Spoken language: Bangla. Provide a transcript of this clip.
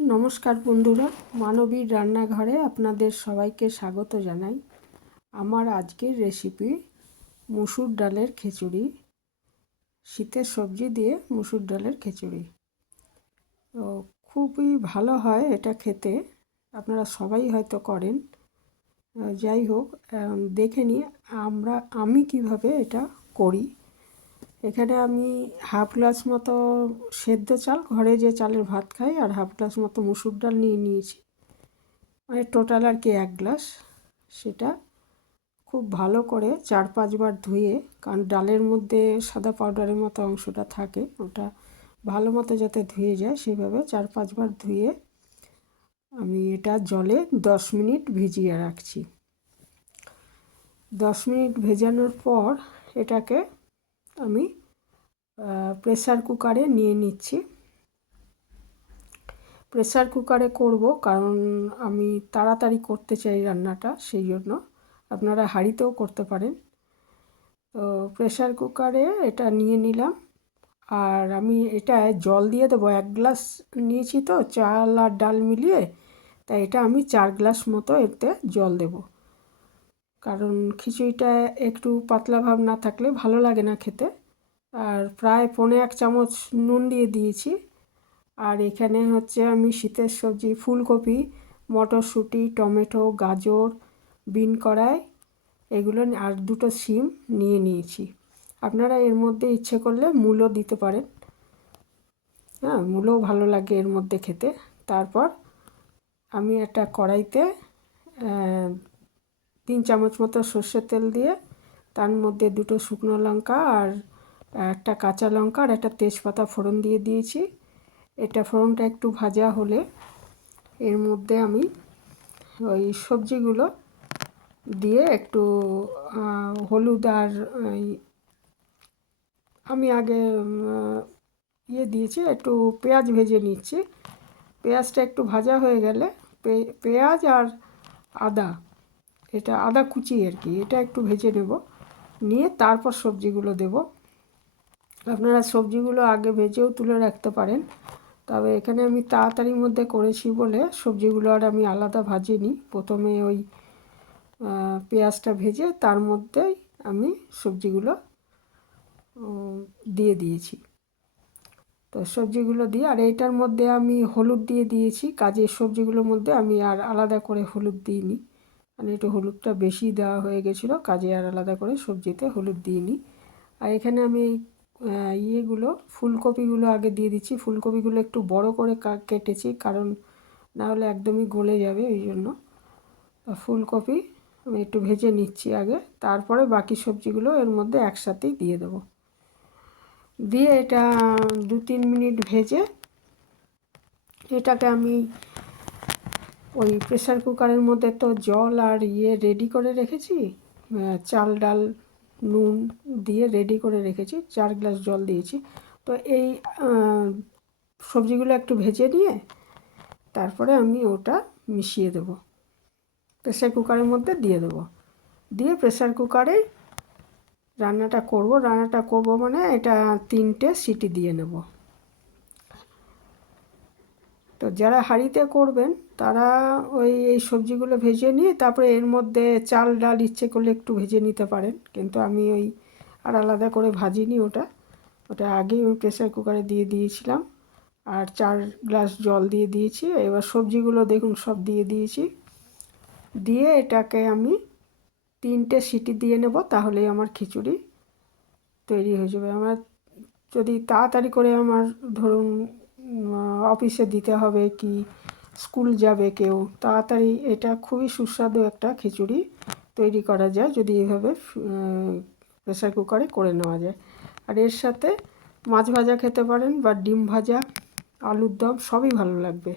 নমস্কার বন্ধুরা, মানবীর রান্নাঘরে আপনাদের সবাইকে স্বাগত জানাই। আমার আজকের রেসিপি মুসুর ডালের খিচুড়ি, শীতের সবজি দিয়ে মুসুর ডালের খিচুড়ি। তো খুবই ভালো হয় এটা খেতে, আপনারা সবাই হয়তো করেন। যাই হোক দেখে নিই আমরা, আমি কীভাবে এটা করি। এখানে আমি হাফ গ্লাস মতো সেদ্ধ চাল, ঘরে যে চালের ভাত খাই, আর হাফ গ্লাস মতো মুসুর ডাল নিয়ে নিয়েছি। মানে টোটাল আর কি এক গ্লাস। সেটা খুব ভালো করে চার পাঁচবার ধুয়ে, কারণ ডালের মধ্যে সাদা পাউডারের মতো অংশটা থাকে, ওটা ভালো মতো যাতে ধুয়ে যায়, সেভাবে চার পাঁচবার ধুয়ে আমি এটা জলে দশ মিনিট ভিজিয়ে রাখছি। দশ মিনিট ভেজানোর পর এটাকে আমি প্রেসার কুকারে নিয়ে নিচ্ছি। প্রেসার কুকারে করব কারণ আমি তাড়াতাড়ি করতে চাই রান্নাটা সেই জন্য। আপনারা হাঁড়িতেও করতে পারেন। তো প্রেসার কুকারে এটা নিয়ে নিলাম। আর আমি এটা জল দিয়ে দেবো, এক গ্লাস নিয়েছি তো, চাল আর ডাল মিলিয়ে। তাই এটা আমি চার গ্লাস মতো এতে জল দেব। কারণ খিচুড়িটা একটু পাতলা ভাব না থাকলে ভালো লাগে না খেতে। আর প্রায় পনে এক চামচ নুন দিয়ে দিয়েছি। আর এখানে হচ্ছে আমি শীতের সবজি, ফুলকপি, মটরশুঁটি, টমেটো, গাজর, বিন কড়াই এগুলো আর দুটো সিম নিয়ে নিয়েছি। আপনারা এর মধ্যে ইচ্ছে করলে মূলও দিতে পারেন। হ্যাঁ মূলও ভালো লাগে এর মধ্যে খেতে। তারপর আমি একটা কড়াইতে তিন চামচ মতো সর্ষের তেল দিয়ে তার মধ্যে দুটো শুকনো লঙ্কা আর একটা কাঁচা লঙ্কা আর একটা তেজপাতা ফোড়ন দিয়ে দিয়েছি। এটা ফোড়নটা একটু ভাজা হলে এর মধ্যে আমি ওই সবজিগুলো দিয়ে একটু হলুদ আর আমি আগে ইয়ে দিয়েছি, একটু পেঁয়াজ ভেজে নিচ্ছি। পেঁয়াজটা একটু ভাজা হয়ে গেলে পেঁয়াজ আর আদা, এটা আদা কুচি আর কি, এটা একটু ভেজে নেব। নিয়ে তারপর সবজিগুলো দেবো। আপনারা সবজিগুলো আগে ভেজেও তুলে রাখতে পারেন। তবে এখানে আমি তাড়াতাড়ির মধ্যে করেছি বলে সবজিগুলো আর আমি আলাদা ভাজিনি। প্রথমে ওই পেঁয়াজটা ভেজে তার মধ্যেই আমি সবজিগুলো দিয়ে দিয়েছি। তো সবজিগুলো দিয়ে, আর এইটার মধ্যে আমি হলুদ দিয়ে দিয়েছি। কাজের সবজিগুলোর মধ্যে আমি আর আলাদা করে হলুদ দিইনি। মানে একটু হলুদটা বেশি দেওয়া হয়ে গেছিল, কাজে আর আলাদা করে সবজিতে হলুদ দিইনি। আর এখানে আমি ইয়েগুলো, ফুলকপিগুলো আগে দিয়ে দিচ্ছি। ফুলকপিগুলো একটু বড় করে কেটেছি, কারণ না হলে একদমই গলে যাবে ওই জন্য। ফুলকপি আমি একটু ভেজে নিচ্ছি আগে, তারপরে বাকি সবজিগুলো এর মধ্যে একসাথেই দিয়ে দেবো। দিয়ে এটা দু তিন মিনিট ভেজে এটাকে আমি ওই প্রেশার কুকারের মধ্যে তো জল আর ইয়ে রেডি করে রেখেছি চাল, ডাল নুন দিয়ে রেডি করে রেখেছি, চার গ্লাস জল দিয়েছি। তো এই সবজিগুলো একটু ভেজে নিয়ে তারপরে আমি ওটা মিশিয়ে দেব। প্রেসার কুকারের মধ্যে দিয়ে দেবো। দিয়ে প্রেসার কুকারেই রান্নাটা করব। রান্নাটা করব মানে এটা তিনটে সিটি দিয়ে নেব। তো যারা হাঁড়িতে করবেন, তারা ওই, এই সবজিগুলো ভেজে নিয়ে তারপরে এর মধ্যে চাল, ডাল ইচ্ছে করলে একটু ভেজে নিতে পারেন। কিন্তু আমি ওই আর আলাদা করে ভাজিনি ওটা। ওটা আগেই আমি প্রেসার কুকারে দিয়ে দিয়েছিলাম। আর চার গ্লাস জল দিয়ে দিয়েছি। এবার সবজিগুলো দেখুন, সব দিয়ে দিয়েছি। দিয়ে এটাকে আমি তিনটে সিটি দিয়ে নেব, তাহলেই আমার খিচুড়ি তৈরি হয়ে যাবে। আমার যদি তাড়াতাড়ি করে আমার ধরুন অফিসে দিতে হবে কি স্কুল যাবে কেউ, তাড়াতাড়ি এটা খুবই সুস্বাদু একটা খিচুড়ি তৈরি করা যায় যদি এভাবে প্রেশার কুকারে করে নেওয়া যায়। আর এর সাথে মাছ ভাজা খেতে পারেন বা ডিম ভাজা, আলুর দম সবই ভালো লাগবে।